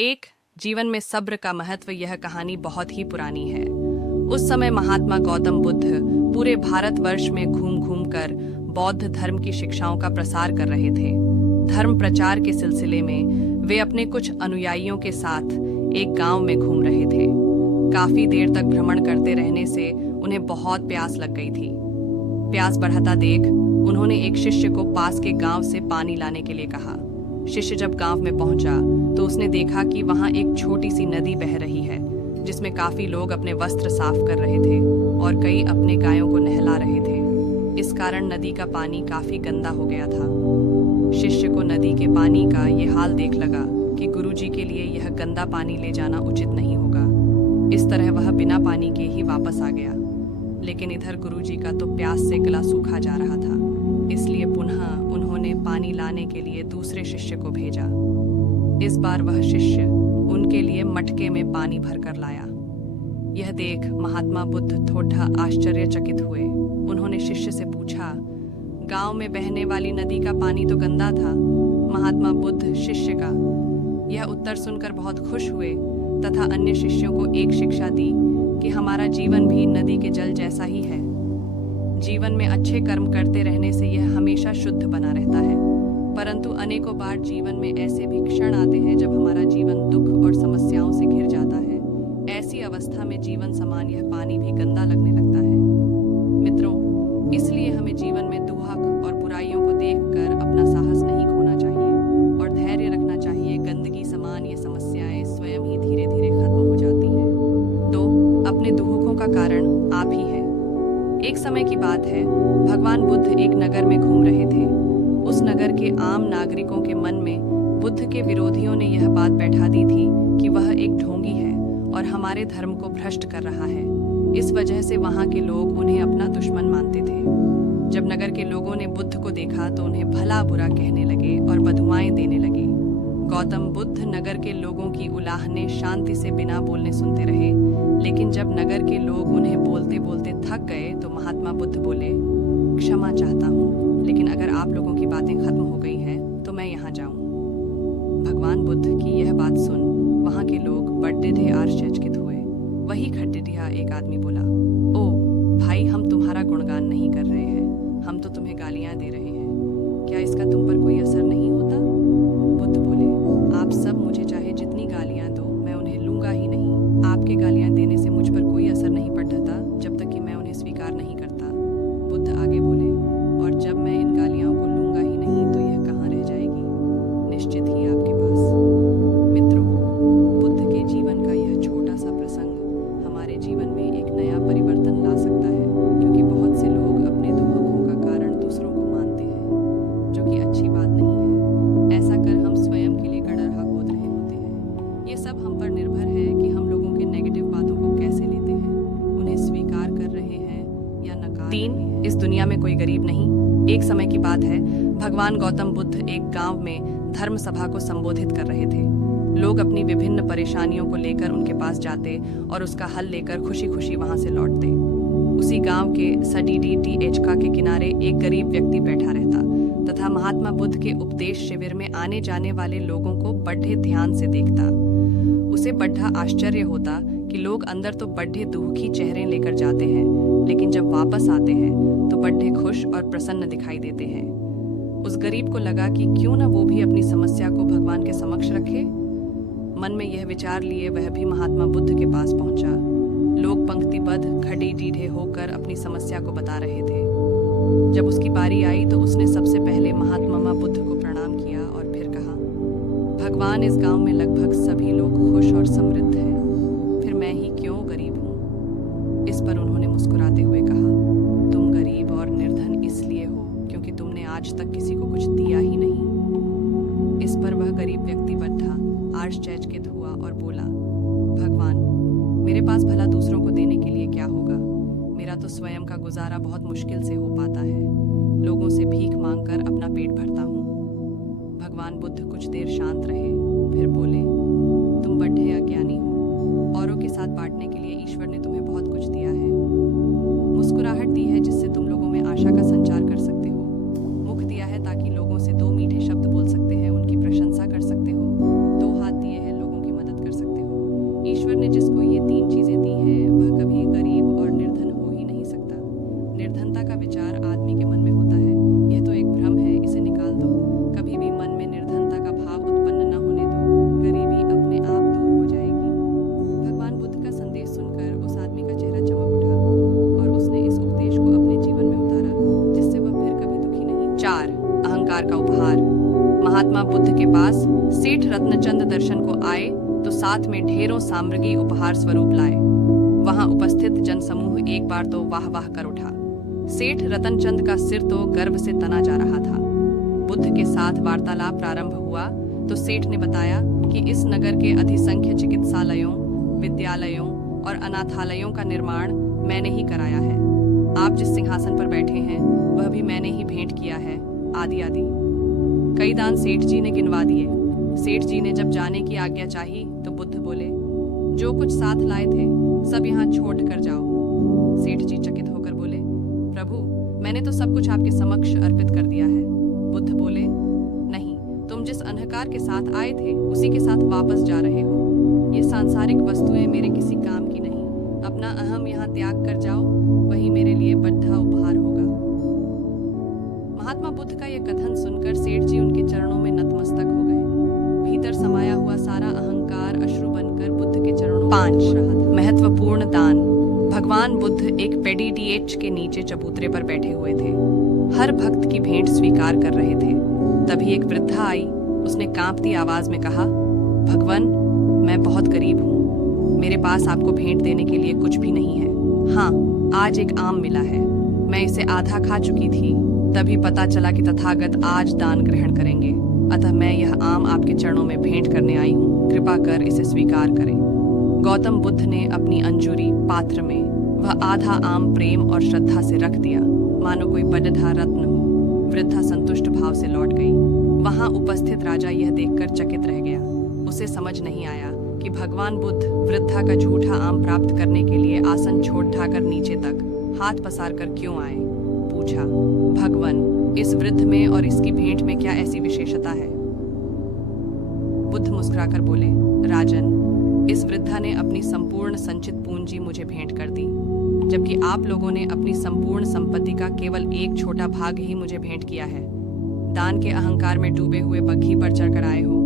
एक, जीवन में सब्र का महत्व। यह कहानी बहुत ही पुरानी है। उस समय महात्मा गौतम बुद्ध पूरे भारतवर्ष में घूम घूम कर बौद्ध धर्म की शिक्षाओं का प्रसार कर रहे थे। धर्म प्रचार के सिलसिले में वे अपने कुछ अनुयायियों के साथ एक गांव में घूम रहे थे। काफी देर तक भ्रमण करते रहने से उन्हें बहुत प्यास लग गई थी। प्यास बढ़ता देख उन्होंने एक शिष्य को पास के गांव से पानी लाने के लिए कहा। शिष्य जब गांव में पहुंचा तो उसने देखा कि वहां एक छोटी सी नदी बह रही है, जिसमें काफी लोग अपने वस्त्र साफ कर रहे थे और कई अपने गायों को नहला रहे थे। इस कारण नदी का पानी काफी गंदा हो गया था। शिष्य को नदी के पानी का ये हाल देख लगा कि गुरुजी के लिए यह गंदा पानी ले जाना उचित नहीं होगा। इस तरह वह बिना पानी के ही वापस आ गया। लेकिन इधर गुरुजी का तो प्यास से गला सूखा जा रहा था, इसलिए पुनः उन्होंने पानी लाने के लिए दूसरे शिष्य को भेजा। इस बार वह शिष्य उनके लिए मटके में पानी भरकर लाया। यह देख महात्मा बुद्ध थोड़ा आश्चर्यचकित हुए। उन्होंने शिष्य से पूछा, गांव में बहने वाली नदी का पानी तो गंदा था। महात्मा बुद्ध शिष्य का यह उत्तर सुनकर बहुत खुश हुए तथा अन्य शिष्यों को एक शिक्षा दी कि हमारा जीवन भी नदी के जल जैसा ही है। जीवन में अच्छे कर्म करते रहने से यह हमेशा शुद्ध बना रहता है, परंतु अनेकों बार जीवन में ऐसे भी क्षण आते हैं जब हमारा जीवन दुख और समस्याओं से घिर जाता है। ऐसी अवस्था में जीवन समान यह पानी भी गंदा लगने लगता है। मित्रों, इसलिए हमें जीवन में दुहक और बुराइयों को देखकर अपना साहस नहीं खोना चाहिए और धैर्य रखना चाहिए। गंदगी समान ये समस्याएं स्वयं ही धीरे धीरे खत्म हो जाती हैं। तो अपने दुखों का कारण आप ही है। एक समय की बात है, भगवान बुद्ध एक नगर में घूम रहे थे। उस नगर के आम नागरिकों के मन में बुद्ध के विरोधियों ने यह बात बैठा दी थी कि वह एक ढोंगी है और हमारे धर्म को भ्रष्ट कर रहा है। इस वजह से वहां के लोग उन्हें अपना दुश्मन मानते थे। जब नगर के लोगों ने बुद्ध को देखा तो उन्हें भला बुरा कहने लगे और बददुआएं देने लगे। गौतम बुद्ध नगर के लोगों की उलाहने शांति से बिना बोलने सुनते रहे, लेकिन जब नगर के लोग उन्हें बोलते बोलते थक गए तो महात्मा बुद्ध बोले, क्षमा चाहता हूँ, लेकिन अगर आप लोगों की बातें खत्म हो गई हैं तो मैं यहाँ जाऊँ। भगवान बुद्ध की यह बात सुन वहाँ के लोग बड़े आश्चर्यचकित हुए। वही खड्डिया एक आदमी बोला, ओ भाई, हम तुम्हारा गुणगान नहीं कर रहे हैं, हम तो तुम्हें गालियाँ दे रहे हैं। क्या इसका तुम पर कोई असर नहीं होता? बुद्ध बोले, आप सब मुझे चाहे जितनी गालियाँ दो, मैं उन्हें लूँगा ही नहीं। आपके गालियाँ देने से मुझ पर कोई असर नहीं पड़ता जब तक कि मैं उन्हें स्वीकार नहीं करता। बुद्ध आगे बोले, और जब मैं इन गालियों को लूँगा ही नहीं तो यह कहाँ रह जाएगी? निश्चित ही आपके पास। मित्रों, बुद्ध के जीवन का यह छोटा सा प्रसंग हमारे जीवन में एक नया परिवर्तन ला सकता है, क्योंकि बहुत से लोग अपने दुखों का कारण दूसरों को मानते हैं, जो कि अच्छी बात नहीं है। ऐसा कर हम स्वयं के लिए गड़हा खोद रहे होते हैं। ये सब हम पर निर्भर है कि हम लोगों के नेगेटिव बातों को कैसे लेते हैं, उन्हें स्वीकार कर रहे हैं या नकार। 3, इस दुनिया में कोई गरीब नहीं। एक समय की बात है, भगवान गौतम बुद्ध एक गांव में धर्म सभा को संबोधित कर रहे थे। लोग अपनी विभिन्न परेशानियों को लेकर उनके पास जाते और उसका हल लेकर खुशी खुशी वहां से लौटते। उसी गांव के सडीडी टीएचका के किनारे एक गरीब व्यक्ति बैठा रहता तथा महात्मा बुद्ध के उपदेश शिविर में आने जाने वाले लोगों को बड़े ध्यान से देखता। उसे बड़ा आश्चर्य होता कि लोग अंदर तो बड़े दुखी चेहरे लेकर जाते हैं, लेकिन जब वापस आते हैं तो बड़े खुश और प्रसन्न दिखाई देते हैं। उस गरीब को लगा कि क्यों न वो भी अपनी समस्या को भगवान के समक्ष रखे। मन में यह विचार लिए वह भी महात्मा बुद्ध के पास पहुंचा। लोग पंक्तिबद्ध खड़े टीढ़े होकर अपनी समस्या को बता रहे थे। जब उसकी बारी आई तो उसने सबसे पहले महात्मा बुद्ध को प्रणाम किया और फिर कहा, भगवान, इस गांव में लगभग सभी लोग खुश और समृद्ध हैं, फिर मैं ही क्यों गरीब हूँ? इस पर उन्होंने मुस्कुराते हुए कहा, तुम गरीब और निर्धन इसलिए हो क्योंकि तुमने आज तक किसी को कुछ दिया ही नहीं। इस पर वह गरीब व्यक्ति बड़ा आश्चर्यचकित हुआ और बोला, भगवान, मेरे पास भला दूसरों को देने के लिए क्या होगा? मेरा तो स्वयं का गुजारा बहुत मुश्किल से हो पाता है। लोगों से भीख मांगकर अपना पेट भरता हूँ। भगवान बुद्ध कुछ देर शांत रहे, फिर बोले, तुम बड़े अज्ञानी हो। औरों के साथ बांटने के लिए ईश्वर ने तुम्हें बहुत कुछ दिया है। मुस्कुराहट दी है जिससे तुम लोगों में आशा का संचार कर सकते हो। मुख दिया है ताकि लोगों से 2 मीठे शब्द बोल सकते हैं, उनकी प्रशंसा कर सकते हो। 2 हाथ दिए हैं लोगों की रत्नचंद दर्शन को आए तो साथ में ढेरों सामग्री उपहार स्वरूप लाए। वहां उपस्थित जनसमूह एक बार तो वाह वाह कर उठा। सेठ रतनचंद का सिर तो गर्व से तना जा रहा था। बुद्ध के साथ वार्तालाप प्रारंभ हुआ तो सेठ ने बताया कि इस नगर के अधिसंख्य चिकित्सालयों, विद्यालयों और अनाथालयों का निर्माण मैंने ही कराया है। आप जिस सिंहासन पर बैठे हैं वह भी मैंने ही भेंट किया है, आदि आदि। कई दान सेठ जी ने गिनवा दिए। सेठ जी ने जब जाने की आज्ञा चाही तो बुद्ध बोले, जो कुछ साथ लाए थे सब यहाँ छोड़ कर जाओ। सेठ जी चकित होकर बोले, प्रभु मैंने तो सब कुछ आपके समक्ष अर्पित कर दिया है। बुद्ध बोले, नहीं, तुम जिस अंधकार के साथ आए थे उसी के साथ वापस जा रहे हो। ये सांसारिक वस्तुएं मेरे किसी काम की नहीं। अपना अहम यहाँ त्याग कर जाओ, वही मेरे लिए बड़ा उपहार होगा। महात्मा बुद्ध का यह कथन सुनकर सेठ जी उनके चरणों में नतमस्तक हो गए। भीतर समाया हुआ सारा अहंकार अश्रु बनकर बुद्ध के चरणों में 5 रहा था। महत्वपूर्ण दान। भगवान बुद्ध एक पेडी डीएच के नीचे चबूतरे पर बैठे हुए थे। हर भक्त की भेंट स्वीकार कर रहे थे। तभी एक वृद्धा आई। उसने कांपती आवाज में कहा, भगवान मैं बहुत गरीब हूँ, मेरे पास आपको भेंट देने के लिए कुछ भी नहीं है। हाँ, आज एक आम मिला है, मैं इसे आधा खा चुकी थी, तभी पता चला कि तथागत आज दान ग्रहण करेंगे, अतः मैं यह आम आपके चरणों में भेंट करने आई हूँ, कृपा कर इसे स्वीकार करें। गौतम बुद्ध ने अपनी अंजुरी पात्र में वह आधा आम प्रेम और श्रद्धा से रख दिया, मानो कोई बड़ा रत्न हो। वृद्धा संतुष्ट भाव से लौट गई। वहां उपस्थित राजा यह देखकर चकित रह गया। उसे समझ नहीं आया कि भगवान बुद्ध वृद्धा का झूठा आम प्राप्त करने के लिए आसन छोड़ ठाकर नीचे तक हाथ पसार कर क्यों आए। पूछा, भगवान इस वृद्ध में और इसकी भेंट में क्या ऐसी विशेषता है। बुद्ध मुस्कुराकर बोले, राजन इस वृद्धा ने अपनी संपूर्ण संचित पूंजी मुझे भेंट कर दी, जबकि आप लोगों ने अपनी संपूर्ण संपत्ति का केवल एक छोटा भाग ही मुझे भेंट किया है। दान के अहंकार में डूबे हुए बग्घी पर चढ़कर आए हो,